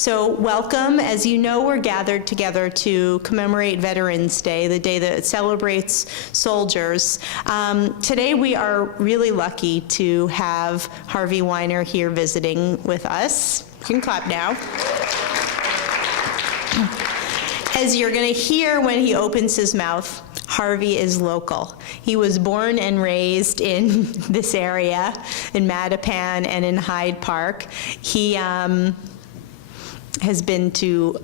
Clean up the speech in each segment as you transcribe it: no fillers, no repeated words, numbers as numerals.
So welcome. As you know, we're gathered together to commemorate Veterans Day, the day that celebrates soldiers. Today we are really lucky to have Harvey Weiner here visiting with us. You can clap now. As you're going to hear when he opens his mouth, Harvey is local. He was born and raised in this area, in Mattapan and in Hyde Park. He has been to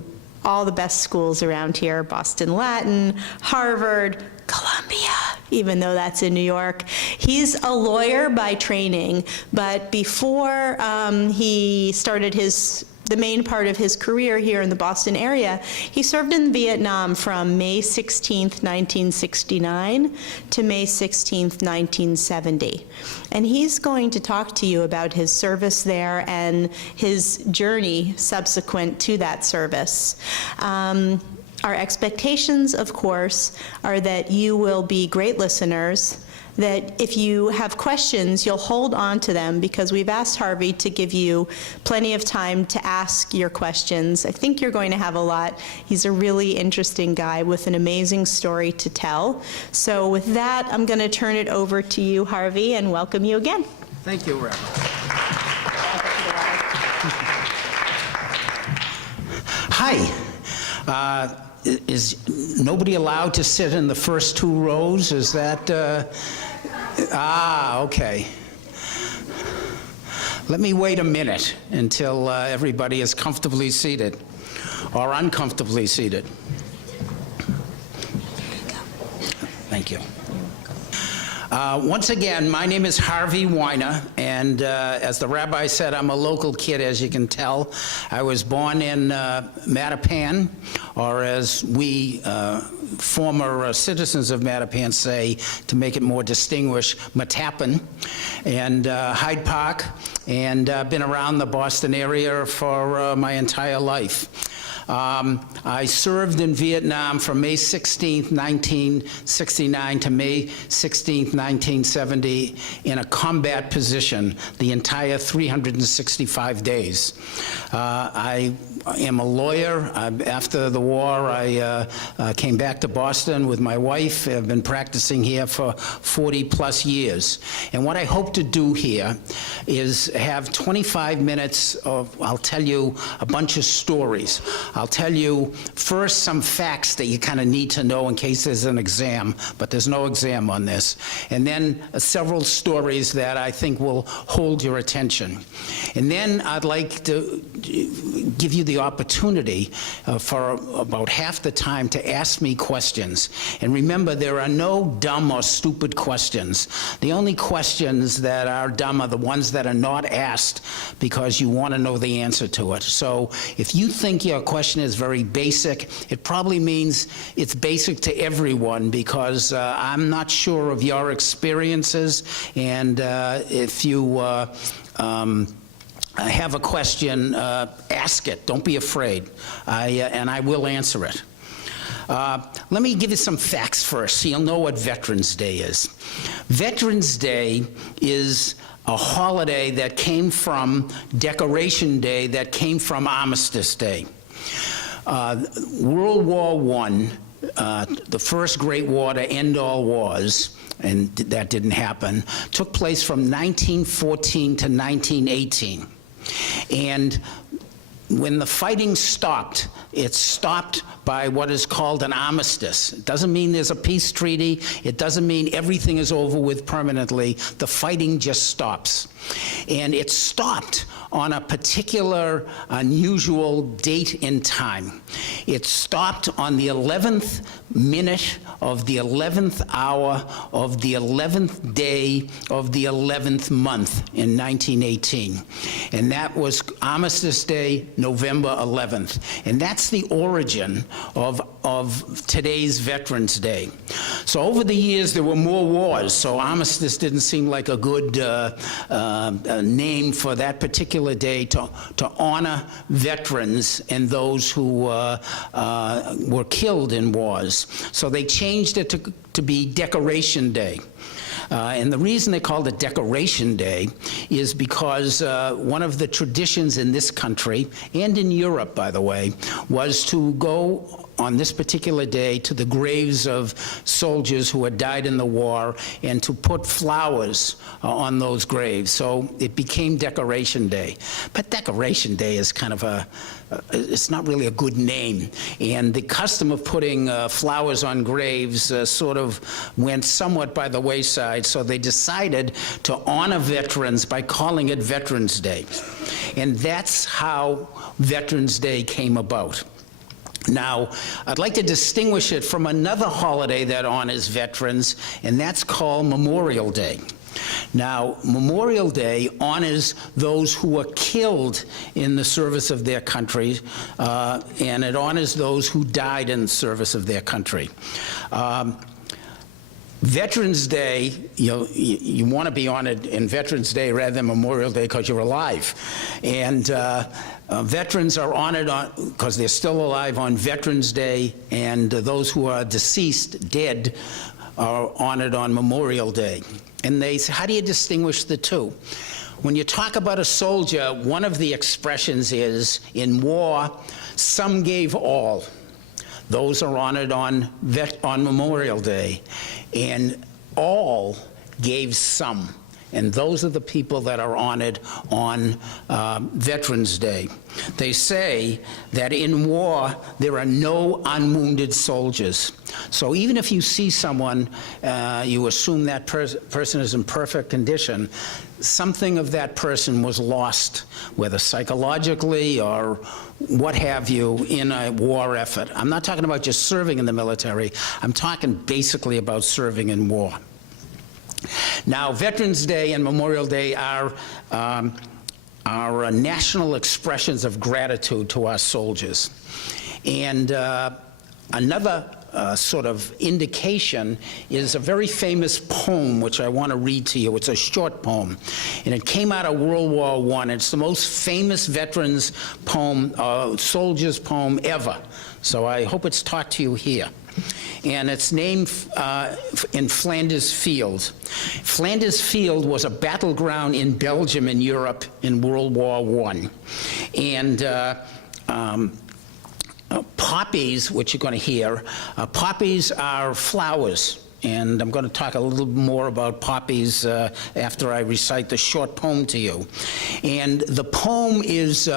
all the best schools around here, Boston Latin, Harvard, Columbia, even though that's in New York. He's a lawyer by training, but before he started the main part of his career here in the Boston area, he served in Vietnam from May 16th, 1969 to May 16th, 1970. And he's going to talk to you about his service there and his journey subsequent to that service. Our expectations, of course, are that you will be great listeners, that if you have questions, you'll hold on to them, because we've asked Harvey to give you plenty of time to ask your questions. I think you're going to have a lot. He's a really interesting guy with an amazing story to tell. So with that, I'm going to turn it over to you, Harvey, and welcome you again. Thank you, Rabbi. Hi. Is nobody allowed to sit in the first two rows? Is that, okay. Let me wait a minute until everybody is comfortably seated or uncomfortably seated. Thank you. Once again, my name is Harvey Weiner, and as the rabbi said, I'm a local kid, as you can tell. I was born in Mattapan, or as we former citizens of Mattapan say, to make it more distinguished, Mattapan, and Hyde Park, and been around the Boston area for my entire life. I served in Vietnam from May 16th, 1969 to May 16th, 1970 in a combat position the entire 365 days. I am a lawyer. After the war, I came back to Boston with my wife. I've been practicing here for 40 plus years. And what I hope to do here is have 25 minutes of, I'll tell you a bunch of stories. I'll tell you first some facts that you kind of need to know in case there's an exam, but there's no exam on this. And then several stories that I think will hold your attention. And then I'd like to give you the opportunity for about half the time to ask me questions. And remember, there are no dumb or stupid questions. The only questions that are dumb are the ones that are not asked because you want to know the answer to it. So if you think your question is very basic, it probably means it's basic to everyone, because I'm not sure of your experiences, and if you have a question, ask it. Don't be afraid, and I will answer it. Let me give you some facts first so you'll know what Veterans Day is. Veterans Day is a holiday that came from Decoration Day, that came from Armistice Day. World War I, the first great war to end all wars, and that didn't happen, took place from 1914 to 1918. And when the fighting stopped, it stopped by what is called an armistice. It doesn't mean there's a peace treaty. It doesn't mean everything is over with permanently. The fighting just stops. And it stopped on a particular unusual date in time. It stopped on the 11th minute of the 11th hour of the 11th day of the 11th month in 1918. And that was Armistice Day, November 11th. And that's the origin of today's Veterans Day. So over the years, there were more wars, so Armistice didn't seem like a good name for that particular day to honor veterans and those who were killed in wars. So they changed it to be Decoration Day. And the reason they called it Decoration Day is because one of the traditions in this country, and in Europe, by the way, was to go on this particular day to the graves of soldiers who had died in the war and to put flowers on those graves. So it became Decoration Day. But Decoration Day is kind of it's not really a good name. And the custom of putting flowers on graves sort of went somewhat by the wayside, so they decided to honor veterans by calling it Veterans Day. And that's how Veterans Day came about. Now, I'd like to distinguish it from another holiday that honors veterans, and that's called Memorial Day. Now, Memorial Day honors those who were killed in the service of their country, and it honors those who died in the service of their country. Veterans Day, you want to be honored in Veterans Day rather than Memorial Day because you're alive. And veterans are honored because they're still alive on Veterans Day, and those who are deceased, dead, are honored on Memorial Day. And they say, how do you distinguish the two? When you talk about a soldier, one of the expressions is, in war, some gave all. Those are honored on Memorial Day. And all gave some. And those are the people that are honored on Veterans Day. They say that in war, there are no unwounded soldiers. So even if you see someone, you assume that person is in perfect condition, something of that person was lost, whether psychologically or what have you, in a war effort. I'm not talking about just serving in the military. I'm talking basically about serving in war. Now, Veterans Day and Memorial Day are national expressions of gratitude to our soldiers. And another sort of indication is a very famous poem, which I want to read to you. It's a short poem, and it came out of World War I. It's the most famous veterans poem, soldiers poem ever. So I hope it's taught to you here. And it's named in Flanders Field. Flanders Field was a battleground in Belgium in Europe in World War I. And poppies, which you're going to hear, poppies are flowers. And I'm going to talk a little more about poppies after I recite the short poem to you. And the poem is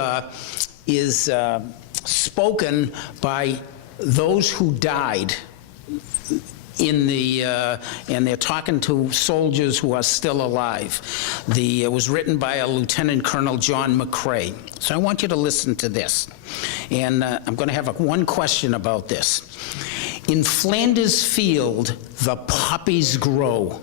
spoken by those who died in the, and they're talking to soldiers who are still alive. It was written by a Lieutenant Colonel John McCrae. So I want you to listen to this. And I'm going to have one question about this. In Flanders Field, the poppies grow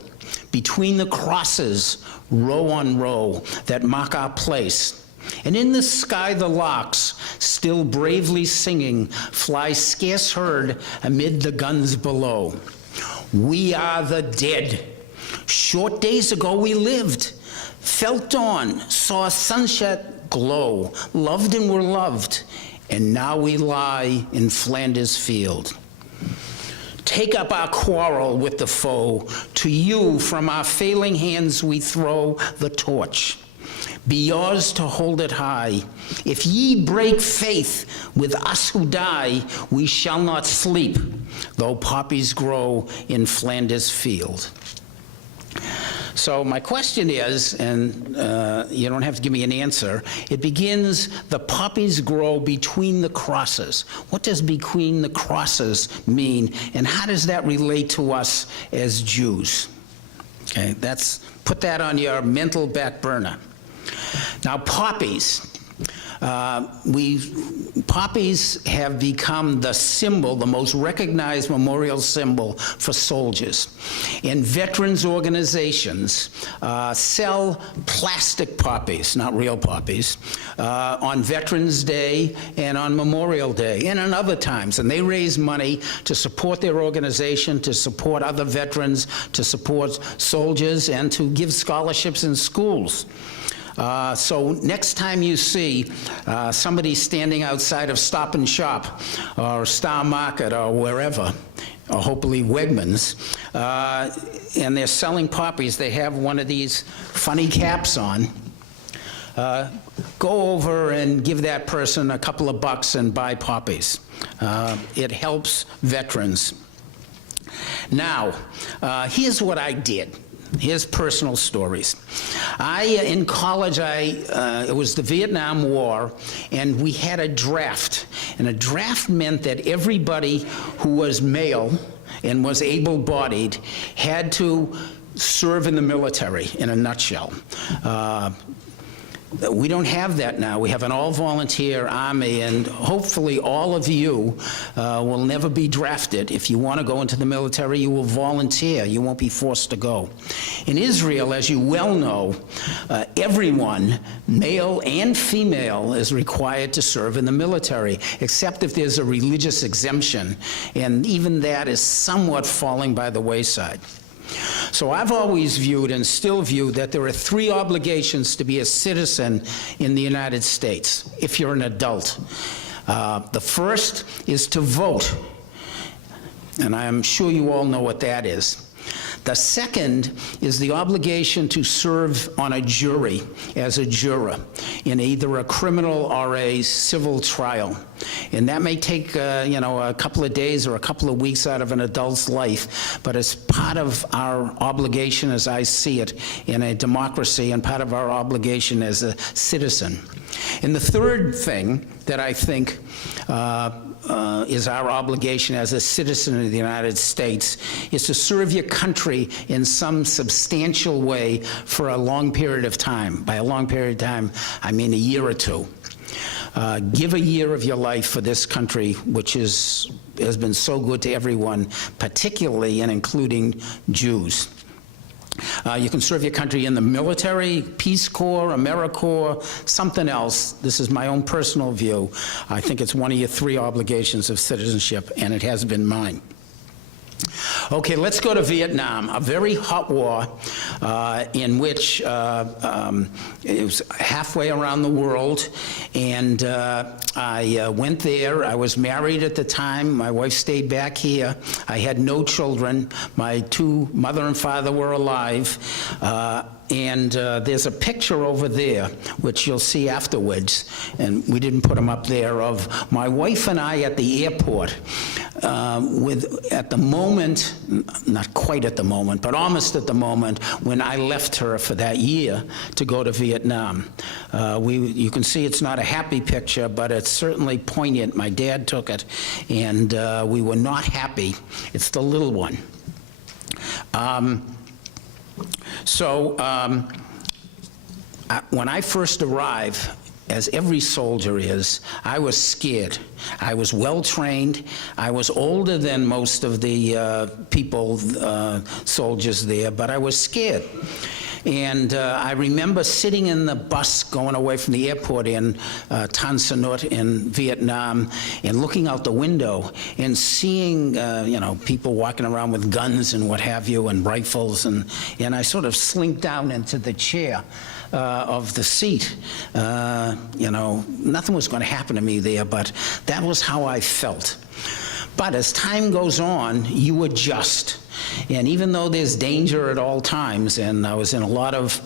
between the crosses, row on row, that mark our place. And in the sky the larks, still bravely singing, fly scarce heard amid the guns below. We are the dead. Short days ago we lived, felt dawn, saw sunset glow, loved and were loved, and now we lie in Flanders Field. Take up our quarrel with the foe. To you from our failing hands we throw the torch. Be yours to hold it high. If ye break faith with us who die, we shall not sleep, though poppies grow in Flanders Field. So my question is, and you don't have to give me an answer, it begins, the poppies grow between the crosses. What does between the crosses mean, and how does that relate to us as Jews? Okay, put that on your mental back burner. Now, poppies. Poppies have become the symbol, the most recognized memorial symbol for soldiers. And veterans organizations sell plastic poppies, not real poppies, on Veterans Day and on Memorial Day and on other times. And they raise money to support their organization, to support other veterans, to support soldiers, and to give scholarships in schools. So next time you see somebody standing outside of Stop and Shop or Star Market or wherever, or hopefully Wegmans, and they're selling poppies. They have one of these funny caps on. Go over and give that person a couple of bucks and buy poppies. It helps veterans. Now, here's what I did. Here's personal stories. In college, it was the Vietnam War, and we had a draft. And a draft meant that everybody who was male and was able-bodied had to serve in the military, in a nutshell. We don't have that now. We have an all-volunteer army, and hopefully all of you will never be drafted. If you want to go into the military, you will volunteer. You won't be forced to go. In Israel, as you well know, everyone, male and female, is required to serve in the military, except if there's a religious exemption, and even that is somewhat falling by the wayside. So I've always viewed and still view that there are 3 obligations to be a citizen in the United States, if you're an adult. The first is to vote, and I'm sure you all know what that is. The second is the obligation to serve on a jury as a juror in either a criminal or a civil trial. And that may take, a couple of days or a couple of weeks out of an adult's life, but it's part of our obligation, as I see it, in a democracy, and part of our obligation as a citizen. And the third thing that I think is our obligation as a citizen of the United States is to serve your country in some substantial way for a long period of time. By a long period of time, I mean a year or two. Give a year of your life for this country, which has been so good to everyone, particularly and including Jews. You can serve your country in the military, Peace Corps, AmeriCorps, something else. This is my own personal view. I think it's one of your 3 obligations of citizenship, and it has been mine. Okay, let's go to Vietnam, a very hot war in which it was halfway around the world, and I went there. I was married at the time. My wife stayed back here. I had no children. My 2 mother and father were alive. And there's a picture over there, which you'll see afterwards, and we didn't put them up there, of my wife and I at the airport at the moment, not quite at the moment, but almost at the moment when I left her for that year to go to Vietnam. You can see it's not a happy picture, but it's certainly poignant. My dad took it, and we were not happy. It's the little one. When I first arrived, as every soldier is, I was scared. I was well-trained. I was older than most of the soldiers there, but I was scared. And I remember sitting in the bus going away from the airport in Tan Son Nhut in Vietnam and looking out the window and seeing, people walking around with guns and what have you and rifles. And I sort of slinked down into the chair of the seat. Nothing was going to happen to me there, but that was how I felt. But as time goes on, you adjust. And even though there's danger at all times, and I was in a lot of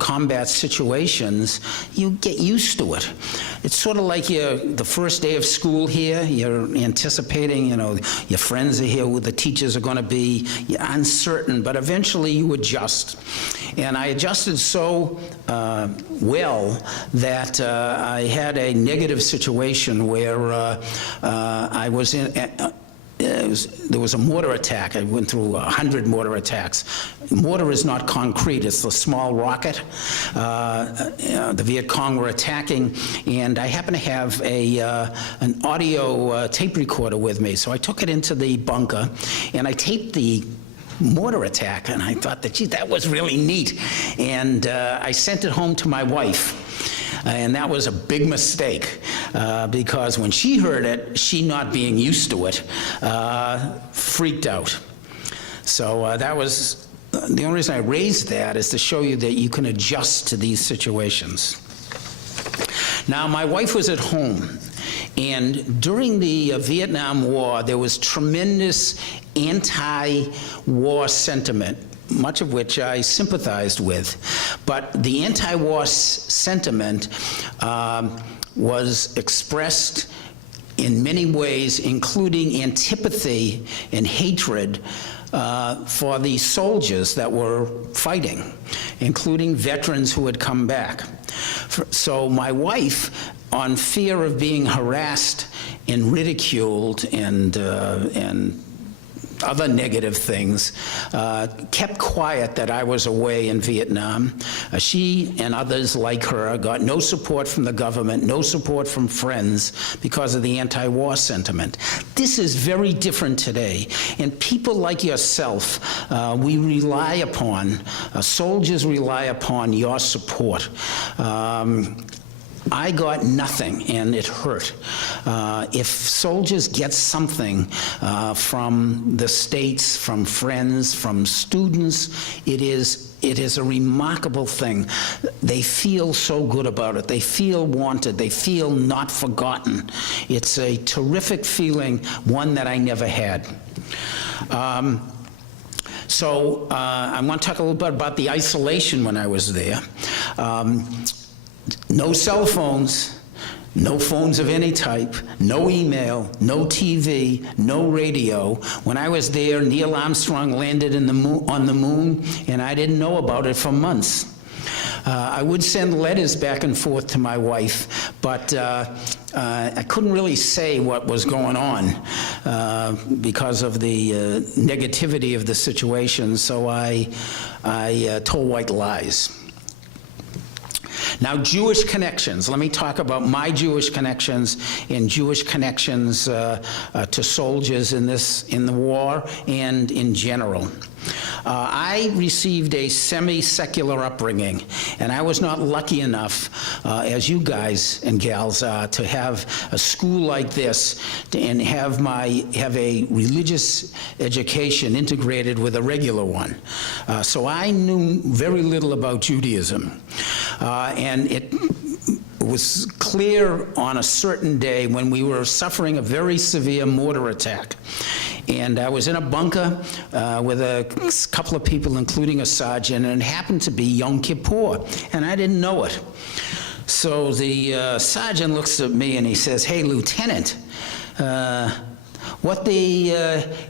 combat situations, you get used to it. It's sort of like the first day of school here. You're anticipating, your friends are here, who the teachers are going to be. You're uncertain, but eventually you adjust. And I adjusted so well that I had a negative situation where I was in... there was a mortar attack. I went through 100 mortar attacks. Mortar is not concrete, it's the small rocket. The Viet Cong were attacking, and I happened to have an audio tape recorder with me, so I took it into the bunker, and I taped the mortar attack, and I thought that, gee, that was really neat. And I sent it home to my wife. And that was a big mistake, because when she heard it, she not being used to it, freaked out. So that was, the only reason I raised that is to show you that you can adjust to these situations. Now, my wife was at home, And during the Vietnam War, there was tremendous anti-war sentiment, much of which I sympathized with. But the anti-war sentiment was expressed in many ways, including antipathy and hatred for the soldiers that were fighting, including veterans who had come back. So my wife, on fear of being harassed and ridiculed and other negative things, kept quiet that I was away in Vietnam. She and others like her got no support from the government, no support from friends because of the anti-war sentiment. This is very different today, and people like yourself, we rely upon, soldiers rely upon your support. I got nothing, and it hurt. If soldiers get something from the states, from friends, from students, it is a remarkable thing. They feel so good about it. They feel wanted. They feel not forgotten. It's a terrific feeling, one that I never had. So I want to talk a little bit about the isolation when I was there. No cell phones, no phones of any type, no email, no TV, no radio. When I was there, Neil Armstrong landed on the moon, and I didn't know about it for months. I would send letters back and forth to my wife, but I couldn't really say what was going on because of the negativity of the situation, so I told white lies. Now, Jewish connections. Let me talk about my Jewish connections and Jewish connections to soldiers in the war and in general. I received a semi-secular upbringing, and I was not lucky enough, as you guys and gals are, to have a school like this and have a religious education integrated with a regular one. So I knew very little about Judaism, and it was clear on a certain day when we were suffering a very severe mortar attack. And I was in a bunker with a couple of people, including a sergeant, and it happened to be Yom Kippur, and I didn't know it. So the sergeant looks at me and he says, "Hey, Lieutenant, what the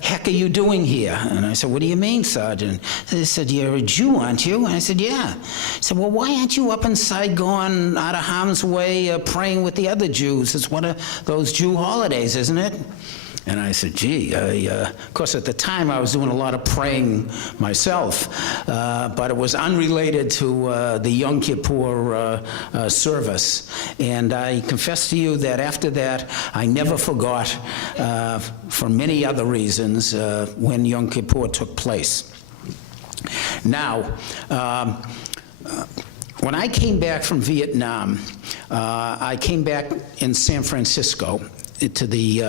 heck are you doing here?" And I said, "What do you mean, Sergeant?" He said, "You're a Jew, aren't you?" And I said, "Yeah." He said, "Well, why aren't you up in Saigon, out of harm's way, praying with the other Jews? It's one of those Jew holidays, isn't it?" And I said, "Gee, of course, at the time I was doing a lot of praying myself, but it was unrelated to the Yom Kippur service." And I confess to you that after that, I never forgot, for many other reasons, when Yom Kippur took place. Now, when I came back from Vietnam, I came back in San Francisco to the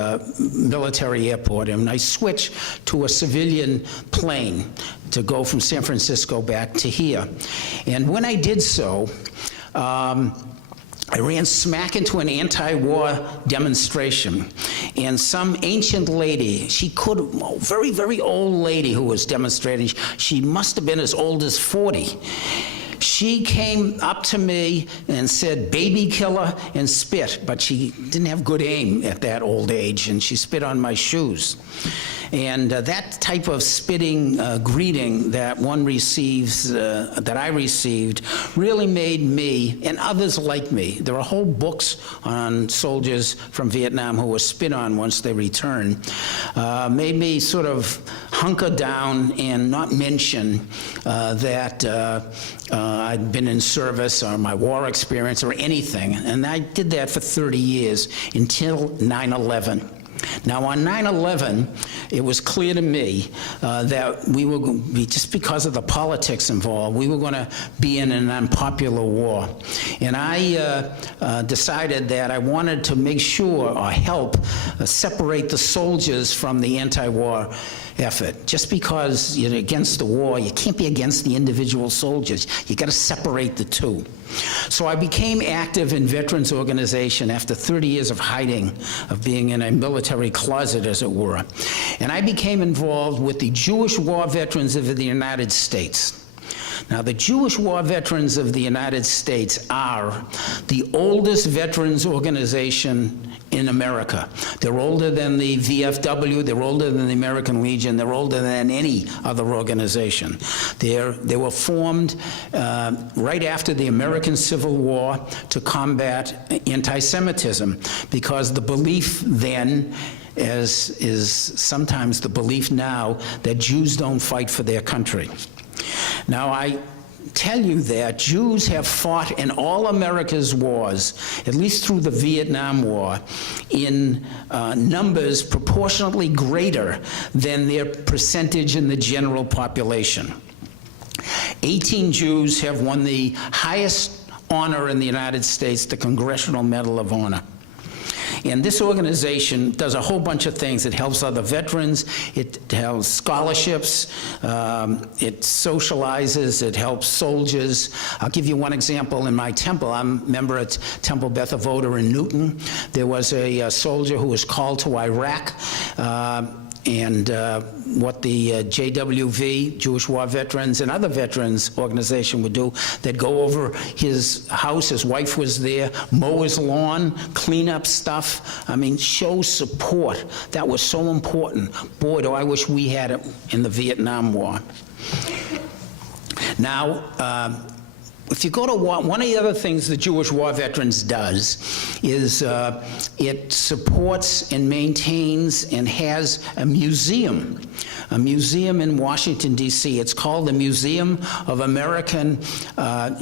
military airport, and I switched to a civilian plane to go from San Francisco back to here. And when I did so, I ran smack into an anti-war demonstration, and some ancient lady, very, very old lady who was demonstrating, she must have been as old as 40. She came up to me and said, "Baby killer," and spit, but she didn't have good aim at that old age, and she spit on my shoes. And that type of spitting greeting that one receives, that I received, really made me and others like me. There are whole books on soldiers from Vietnam who were spit on once they returned. Made me sort of hunker down and not mention that I'd been in service or my war experience or anything. And I did that for 30 years until 9/11. Now, on 9/11, it was clear to me that we were going to be, just because of the politics involved, we were going to be in an unpopular war. And I decided that I wanted to make sure or help separate the soldiers from the anti-war effort. Just because you're against the war, you can't be against the individual soldiers. You got to separate the two. So I became active in veterans organization after 30 years of hiding, of being in a military closet, as it were. And I became involved with the Jewish War Veterans of the United States. Now, the Jewish War Veterans of the United States are the oldest veterans organization in America. They're older than the VFW, they're older than the American Legion, they're older than any other organization. They were formed right after the American Civil War to combat anti-Semitism, because the belief then, as is sometimes the belief now, that Jews don't fight for their country. Now, I tell you that Jews have fought in all America's wars, at least through the Vietnam War, in numbers proportionately greater than their percentage in the general population. 18 Jews have won the highest honor in the United States, the Congressional Medal of Honor. And this organization does a whole bunch of things. It helps other veterans, it helps scholarships, it socializes, it helps soldiers. I'll give you one example. In my temple, I'm a member at Temple Beth Avoda in Newton. There was a soldier who was called to Iraq, and what the JWV, Jewish War Veterans, and other veterans organization would do, they'd go over his house, his wife was there, mow his lawn, clean up stuff. I mean, show support. That was so important. Boy, do I wish we had it in the Vietnam War. Now, if you go to war, one of the other things the Jewish War Veterans does is it supports and maintains and has a museum in Washington, D.C. It's called the Museum of American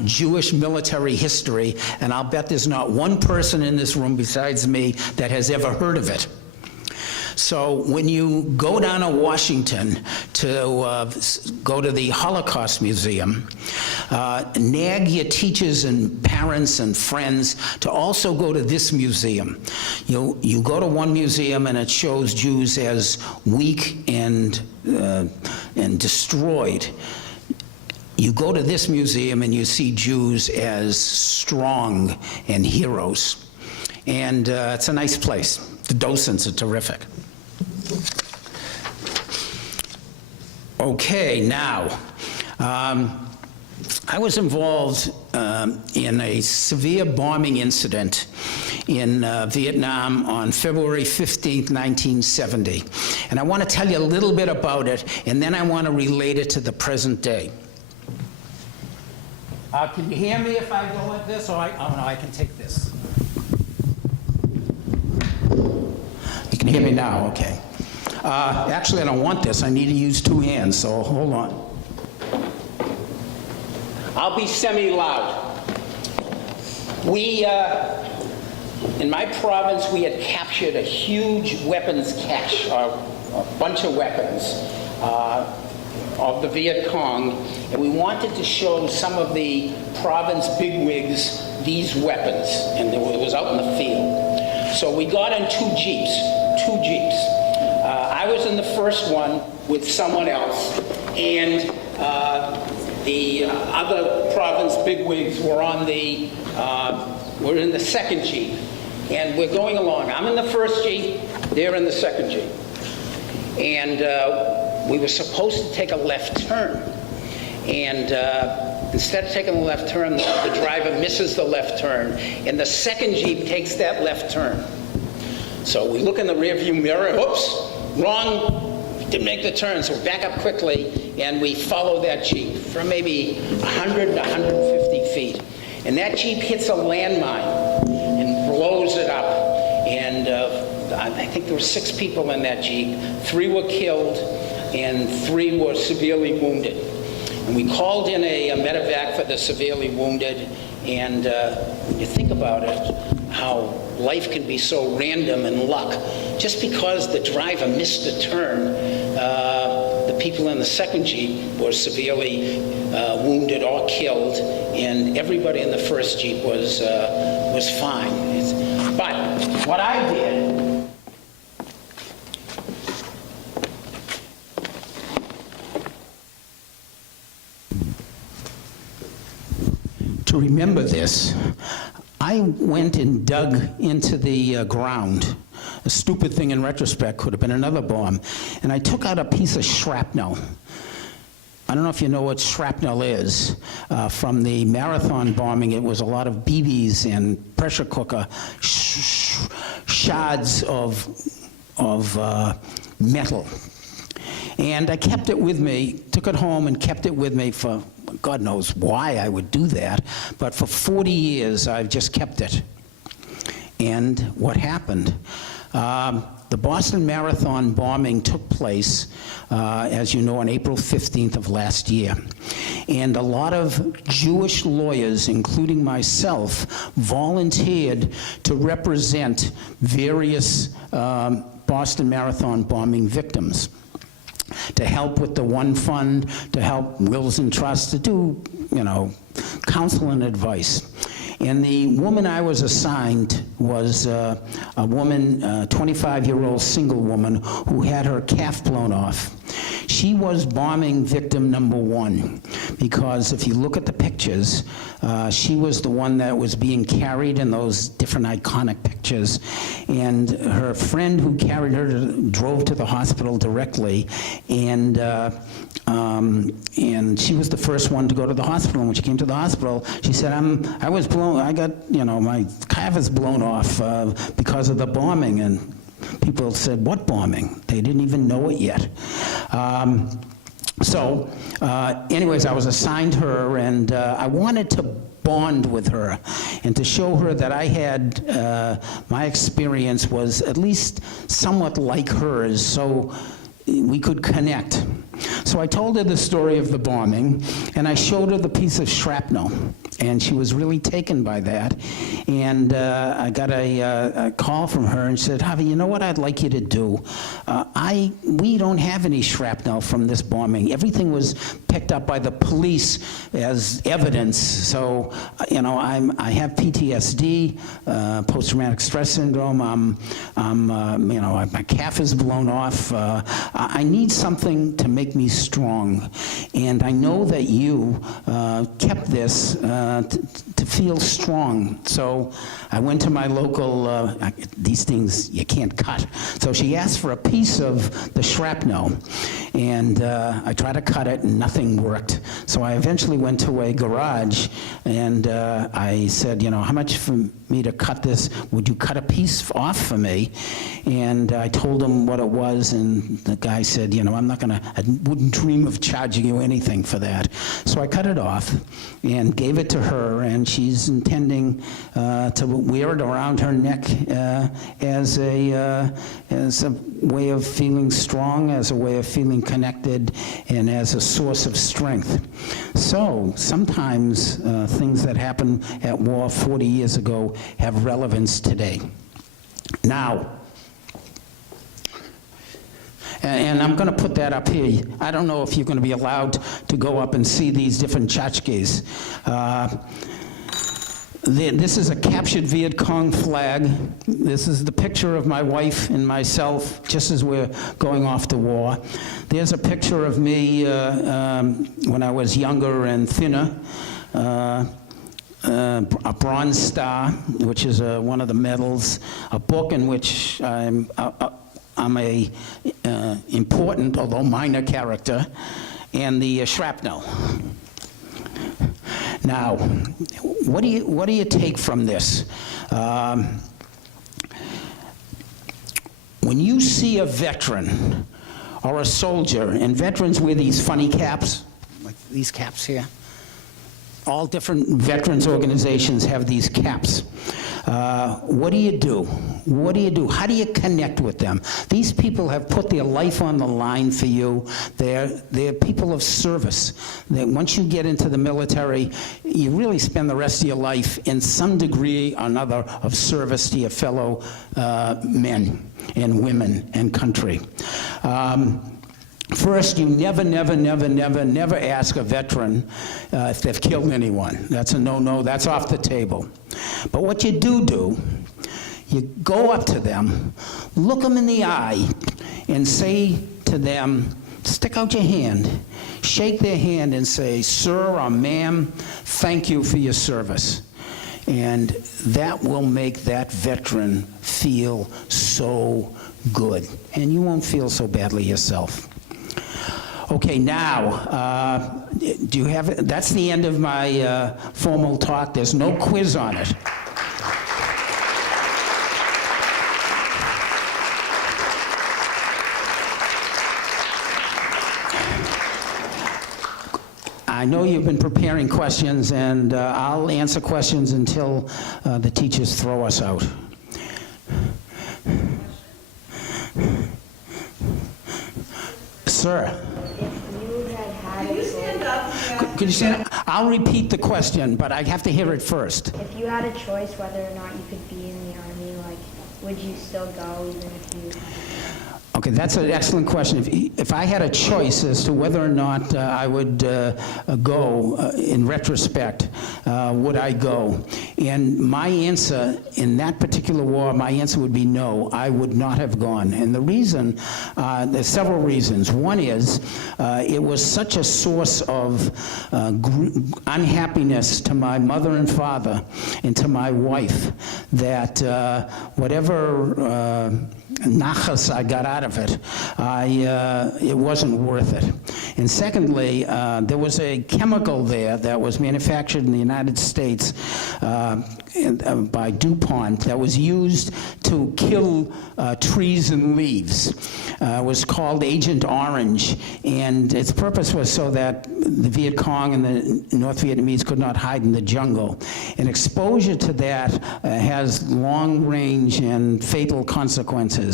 Jewish Military History, and I'll bet there's not one person in this room besides me that has ever heard of it. So when you go down to Washington to go to the Holocaust Museum, nag your teachers and parents and friends to also go to this museum. You go to one museum and it shows Jews as weak and destroyed. You go to this museum and you see Jews as strong and heroes. And it's a nice place. The docents are terrific. Okay, now, I was involved in a severe bombing incident in Vietnam on February 15th, 1970. And I want to tell you a little bit about it, and then I want to relate it to the present day. Can you hear me if I go like this? Or oh no, I can take this. You can hear me now, okay. Actually, I don't want this. I need to use two hands, so hold on. I'll be semi-loud. In my province, we had captured a huge weapons cache, or a bunch of weapons of the Viet Cong, and we wanted to show some of the province bigwigs these weapons, and it was out in the field. So we got in two jeeps. I was in the first one with someone else, and the other province bigwigs were in the second jeep, and we're going along. I'm in the first jeep, they're in the second jeep, and we were supposed to take a left turn, and instead of taking the left turn, the driver misses the left turn, and the second jeep takes that left turn. So we look in the rearview mirror, oops, wrong, didn't make the turn, so we back up quickly, and we follow that jeep for maybe 100 to 150 feet. And that jeep hits a landmine and blows it up. And I think there were 6 people in that jeep. 3 were killed, and 3 were severely wounded. And we called in a medevac for the severely wounded, and when you think about it, how life can be so random and luck. Just because the driver missed a turn, the people in the second Jeep were severely wounded or killed, and everybody in the first Jeep was fine. But what I did, to to remember this, I went and dug into the ground. A stupid thing in retrospect, could have been another bomb. And I took out a piece of shrapnel. I don't know if you know what shrapnel is. From the Marathon bombing, it was a lot of BBs and pressure cooker shards of metal. And I kept it with me, took it home and kept it with me for, God knows why I would do that, but for 40 years I've just kept it. And what happened? The Boston Marathon bombing took place, as you know, on April 15th of last year. And a lot of Jewish lawyers, including myself, volunteered to represent various Boston Marathon bombing victims, to help with the One Fund, to help wills and trusts, to do, counsel and advice. And the woman I was assigned was a woman, 25-year-old single woman, who had her calf blown off. She was bombing victim number 1, because if you look at the pictures, she was the one that was being carried in those different iconic pictures. And her friend who carried her drove to the hospital directly, and she was the first one to go to the hospital. And when she came to the hospital, she said, I got, my calf is blown off because of the bombing. And people said, what bombing? They didn't even know it yet. Anyways, I was assigned her, and I wanted to bond with her and to show her that I had, my experience was at least somewhat like hers, so we could connect. So I told her the story of the bombing, and I showed her the piece of shrapnel, and she was really taken by that. And I got a call from her and said, Harvey, you know what I'd like you to do? We don't have any shrapnel from this bombing. Everything was picked up by the police as evidence. So, I have PTSD, post-traumatic stress syndrome. My calf is blown off. I need something to make me strong. And I know that you kept this to feel strong. So I went to my local, these things you can't cut. So she asked for a piece of the shrapnel, and I tried to cut it and nothing worked. So I eventually went to a garage, and I said, how much for me to cut this? Would you cut a piece off for me? And I told him what it was, and the guy said, I wouldn't dream of charging you anything for that. So I cut it off and gave it to her, and she's intending to wear it around her neck as a way of feeling strong, as a way of feeling connected, and as a source of strength. So sometimes things that happened at war 40 years ago have relevance today. Now, and I'm going to put that up here. I don't know if you're going to be allowed to go up and see these different tchotchkes. This is a captured Viet Cong flag. This is the picture of my wife and myself just as we're going off to war. There's a picture of me when I was younger and thinner. A Bronze Star, which is one of the medals. A book in which I'm a important, although minor, character, and the shrapnel. Now, what do you take from this? When you see a veteran or a soldier, and veterans wear these funny caps, like these caps here. All different veterans organizations have these caps. What do you do? What do you do? How do you connect with them? These people have put their life on the line for you. They're people of service. That once you get into the military, you really spend the rest of your life in some degree or another of service to your fellow men and women and country. First, you never ask a veteran if they've killed anyone. That's a no-no. That's off the table. But what you do, you go up to them, look them in the eye, and say to them, stick out your hand shake their hand and say, "Sir or ma'am, thank you for your service." And that will make that veteran feel so good, and you won't feel so badly yourself. Okay, now, do you have, that's the end of my formal talk. There's no quiz on it. I know you've been preparing questions, and I'll answer questions until the teachers throw us out. Sir? Could you stand up? I'll repeat the question, but I have to hear it first. If you had a choice whether or not you could be in the Army, like, would you still go even if you... Okay, that's an excellent question. If I had a choice as to whether or not I would go, in retrospect, would I go? And my answer, in that particular war, my answer would be no, I would not have gone. And the reason, there's several reasons. One is, it was such a source of unhappiness to my mother and father and to my wife that whatever nachas I got out of it, it wasn't worth it. And secondly, there was a chemical there that was manufactured in the United States by DuPont that was used to kill trees and leaves. It was called Agent Orange, and its purpose was so that the Viet Cong and the North Vietnamese could not hide in the jungle. And exposure to that has long-range and fatal consequences.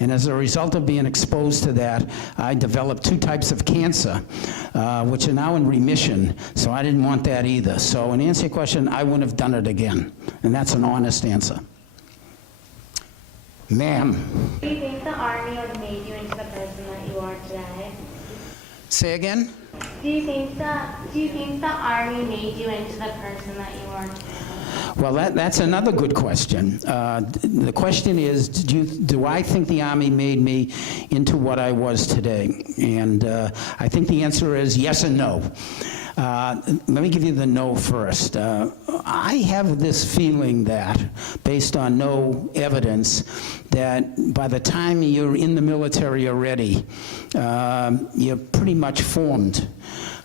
And as a result of being exposed to that, I developed 2 types of cancer, which are now in remission, so I didn't want that either. So in answer to your question, I wouldn't have done it again, and that's an honest answer. Ma'am. Do you think the Army like made you into the person that you are today? Say again? Do you think the Army made you into the person that you are today? Well, that's another good question. The question is, do I think the Army made me into what I was today? And I think the answer is yes and no. Let me give you the no first. I have this feeling that, based on no evidence, that by the time you're in the military already, you're pretty much formed.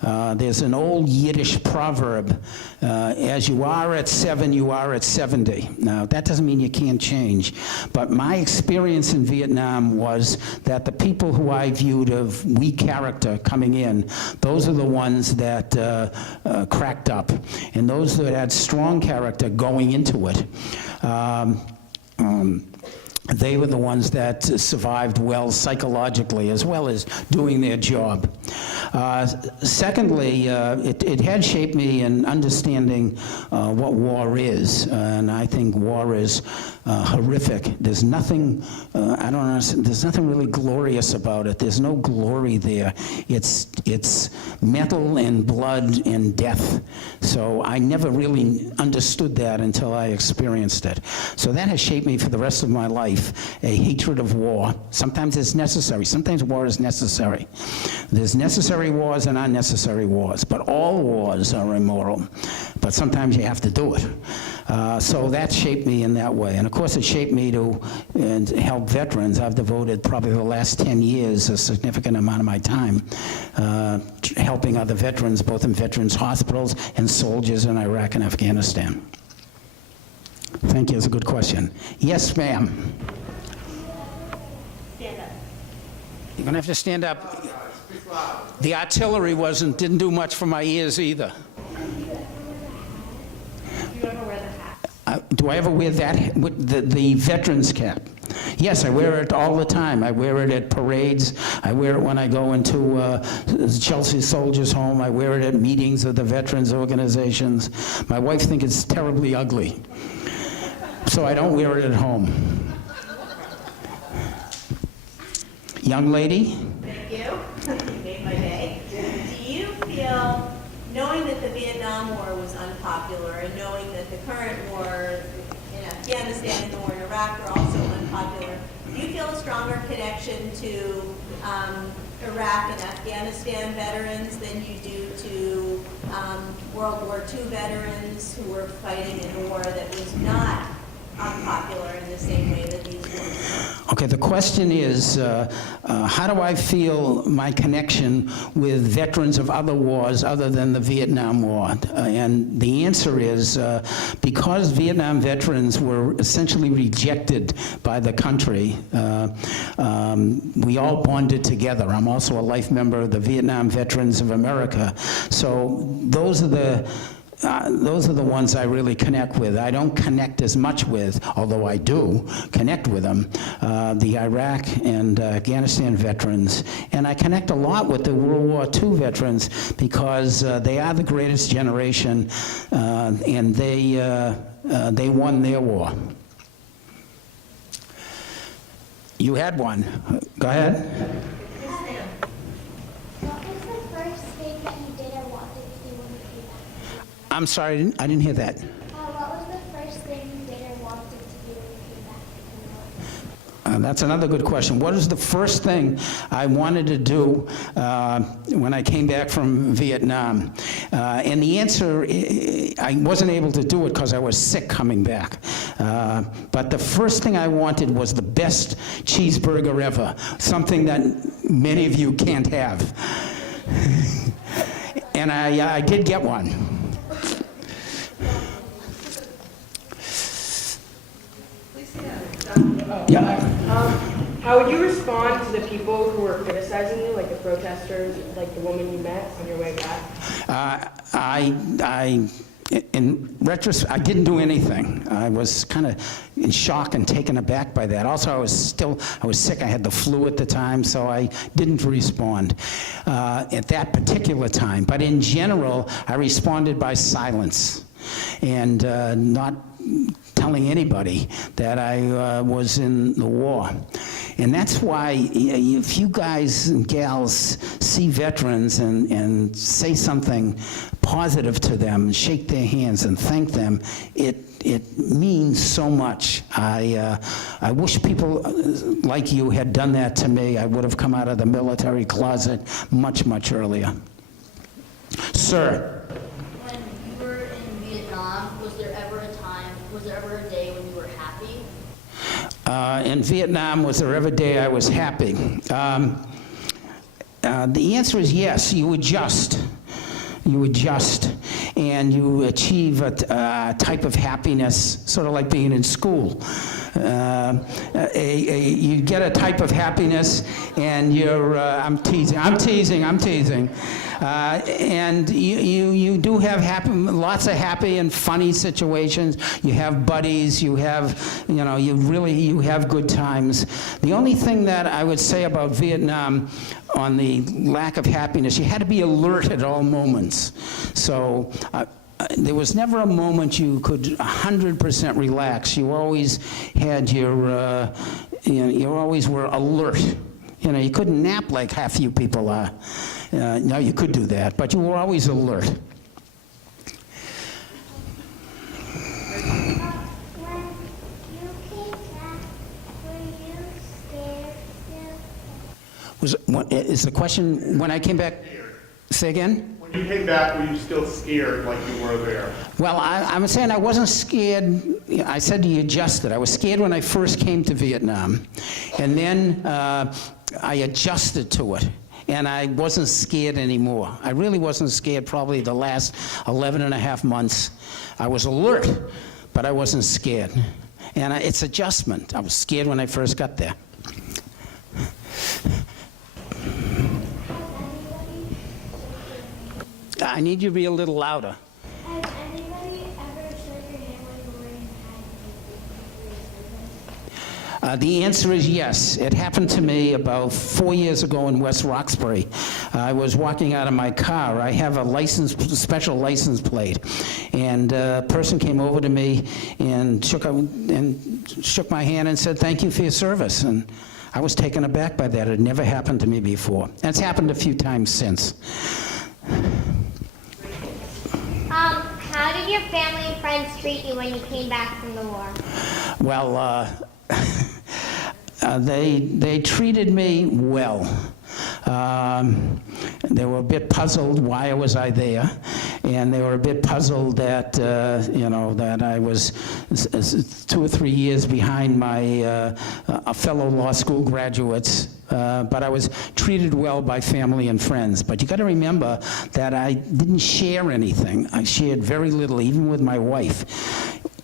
There's an old Yiddish proverb, as you are at 7, you are at 70. Now, that doesn't mean you can't change, but my experience in Vietnam was that the people who I viewed of weak character coming in, those are the ones that cracked up, and those that had strong character going into it, they were the ones that survived well psychologically as well as doing their job. Secondly, it had shaped me in understanding what war is, and I think war is horrific. There's nothing, I don't understand, there's nothing really glorious about it. There's no glory there. It's metal and blood and death. So I never really understood that until I experienced it. So that has shaped me for the rest of my life. A hatred of war. Sometimes it's necessary. Sometimes war is necessary. There's necessary wars and unnecessary wars, but all wars are immoral. But sometimes you have to do it. So that shaped me in that way. And of course it shaped me to help veterans. I've devoted probably the last 10 years a significant amount of my time helping other veterans, both in veterans hospitals and soldiers in Iraq and Afghanistan. Thank you. It's a good question. Yes, ma'am. Stand up. You're going to have to stand up. The artillery didn't do much for my ears either. Do you ever wear the hat? Do I ever wear that, the veterans cap? Yes, I wear it all the time. I wear it at parades. I wear it when I go into Chelsea Soldiers Home. I wear it at meetings of the veterans organizations. My wife thinks it's terribly ugly, so I don't wear it at home. Young lady? Thank you. You made my day. Do you feel, knowing that the Vietnam War was unpopular and knowing that the current war in Afghanistan and the war in Iraq were also unpopular. Do you feel a stronger connection to Iraq and Afghanistan veterans than you do to World War II veterans who were fighting in a war that was not unpopular in the same way that these were? Okay, the question is, how do I feel my connection with veterans of other wars other than the Vietnam War? And the answer is, because Vietnam veterans were essentially rejected by the country, we all bonded together. I'm also a life member of the Vietnam Veterans of America. So those are the ones I really connect with. I don't connect as much with, although I do connect with them, the Iraq and Afghanistan veterans. And I connect a lot with the World War II veterans because they are the greatest generation, and they won their war. You had one. Go ahead. What was the first thing that you did or wanted to do when you came back? I'm sorry, I didn't hear that. What was the first thing you did or wanted to do when you came back to New York? That's another good question. What is the first thing I wanted to do when I came back from Vietnam? And the answer, I wasn't able to do it because I was sick coming back. But the first thing I wanted was the best cheeseburger ever, something that many of you can't have. And I did get one. Yeah. How would you respond to the people who were criticizing you, like the protesters, like the woman you met on your way back? In retrospect, I didn't do anything. I was kind of in shock and taken aback by that. Also, I was sick. I had the flu at the time, so I didn't respond at that particular time. But in general, I responded by silence and not telling anybody that I was in the war. And that's why if you guys and gals see veterans and say something positive to them, shake their hands and thank them, it means so much. I wish people like you had done that to me. I would have come out of the military closet much, much earlier. Sir. When you were in Vietnam, was there ever a day when you were happy? In Vietnam, was there ever a day I was happy? The answer is yes. You adjust. You adjust, and you achieve a type of happiness, sort of like being in school. You get a type of happiness, and you're, I'm teasing, and you do have lots of happy and funny situations. You have buddies, you have, you have good times. The only thing that I would say about Vietnam on the lack of happiness, you had to be alert at all moments. So there was never a moment you could 100% relax. You always had your, you always were alert. You couldn't nap like half you people are. No, you could do that, but you were always alert. When you came back, were you scared still? Is the question when I came back? Say again? When you came back, were you still scared like you were there? Well, I'm saying I wasn't scared. I said you adjusted. I was scared when I first came to Vietnam, and then I adjusted to it, and I wasn't scared anymore. I really wasn't scared probably the last 11 and a half months. I was alert, but I wasn't scared. And it's adjustment. I was scared when I first got there. I need you to be a little louder. Has anybody ever shook your hand when you were in hiding? The answer is yes. It happened to me about 4 years ago in West Roxbury. I was walking out of my car. I have a special license plate, and a person came over to me and shook my hand and said, "Thank you for your service." And I was taken aback by that. It never happened to me before. And it's happened a few times since. How did your family and friends treat you when you came back from the war? Well, they treated me well. They were a bit puzzled, why was I there? And they were a bit puzzled that, that I was 2 or 3 years behind my fellow law school graduates. But I was treated well by family and friends. But you got to remember that I didn't share anything. I shared very little, even with my wife.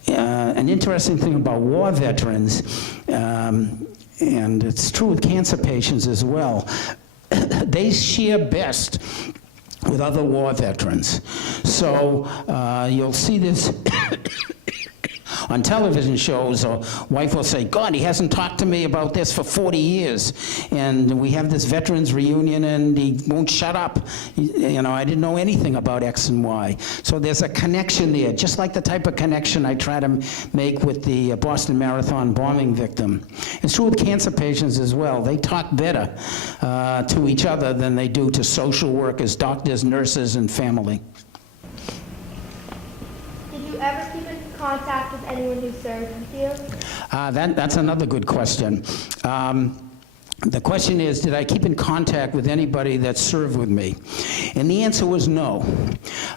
An interesting thing about war veterans, and it's true with cancer patients as well, they share best with other war veterans. So you'll see this on television shows, or wife will say, God, he hasn't talked to me about this for 40 years. And we have this veterans reunion and he won't shut up. I didn't know anything about X and Y. So there's a connection there, just like the type of connection I try to make with the Boston Marathon bombing victim. It's true with cancer patients as well. They talk better to each other than they do to social workers, doctors, nurses, and family. Did you ever keep in contact with anyone who served with you? That's another good question. The question is, did I keep in contact with anybody that served with me? And the answer was no.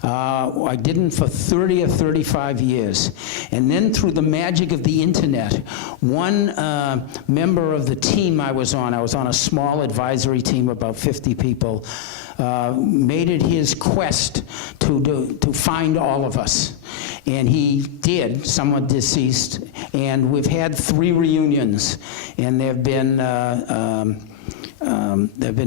I didn't for 30 or 35 years. And then through the magic of the internet, one member of the team I was on a small advisory team, about 50 people, made it his quest to find all of us. And he did, somewhat deceased, and we've had 3 reunions, and they've been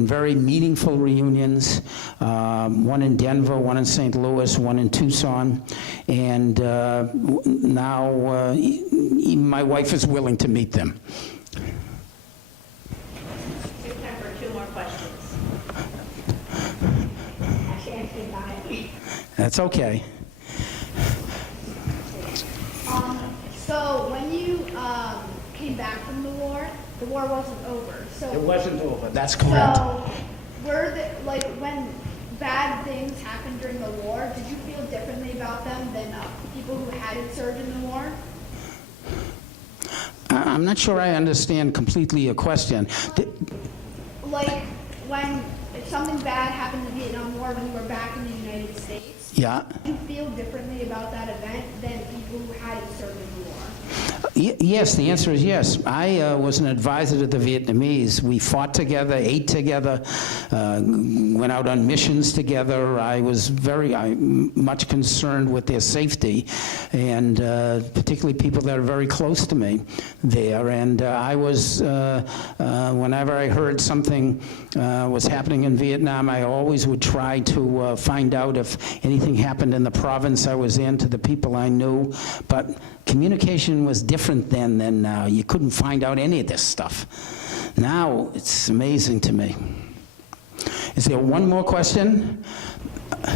very meaningful reunions, one in Denver, one in St. Louis, one in Tucson, and now even my wife is willing to meet them. We have time for 2 more questions. That's okay. So when you came back from the war wasn't over. So It wasn't over, that's correct. So when bad things happened during the war, did you feel differently about them than people who hadn't served in the war? I'm not sure I understand completely your question. Like when something bad happened in the Vietnam War when you were back in the United States, Yeah. did you feel differently about that event than people who hadn't served in the war? Yes, the answer is yes. I was an advisor to the Vietnamese. We fought together, ate together, went out on missions together. I was very much concerned with their safety, and particularly people that are very close to me there. And I was, whenever I heard something was happening in Vietnam, I always would try to find out if anything happened in the province I was in to the people I knew. But communication was different then than now. You couldn't find out any of this stuff. Now, it's amazing to me. Is there one more question? Did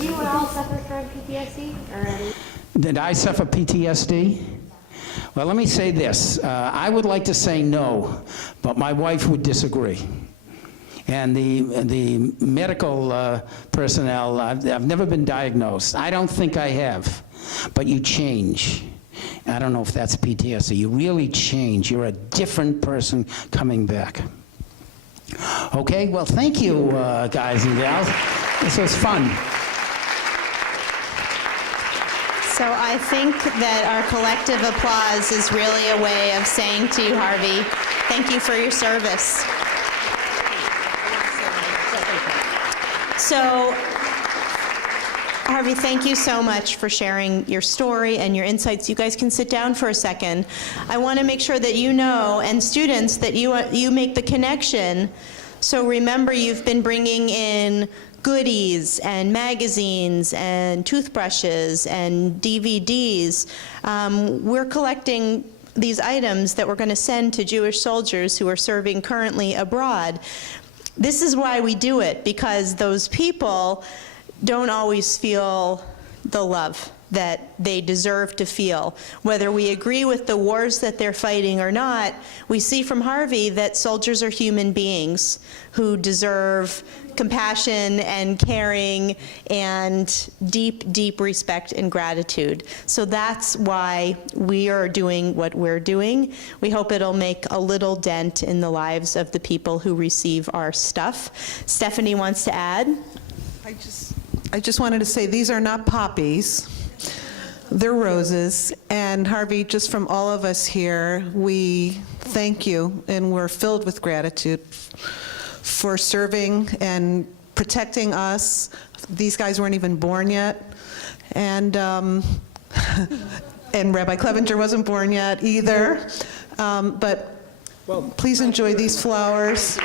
you at all suffer from PTSD? Did I suffer PTSD? Well, let me say this. I would like to say no, but my wife would disagree. And the medical personnel, I've never been diagnosed. I don't think I have. But you change. I don't know if that's PTSD. You really change. You're a different person coming back. Okay, well, thank you, guys and gals. This was fun. So I think that our collective applause is really a way of saying to you, Harvey, thank you for your service. So, Harvey, thank you so much for sharing your story and your insights. You guys can sit down for a second. I want to make sure that you know, and students, that you make the connection. So remember, you've been bringing in goodies and magazines and toothbrushes and DVDs. We're collecting these items that we're going to send to Jewish soldiers who are serving currently abroad. This is why we do it, because those people don't always feel the love that they deserve to feel. Whether we agree with the wars that they're fighting or not, we see from Harvey that soldiers are human beings who deserve compassion and caring and deep, deep respect and gratitude. So that's why we are doing what we're doing. We hope it'll make a little dent in the lives of the people who receive our stuff. Stephanie wants to add? I just wanted to say these are not poppies. They're roses. And Harvey, just from all of us here, we thank you and we're filled with gratitude for serving and protecting us. These guys weren't even born yet. And and Rabbi Clevenger wasn't born yet either. But please enjoy these flowers.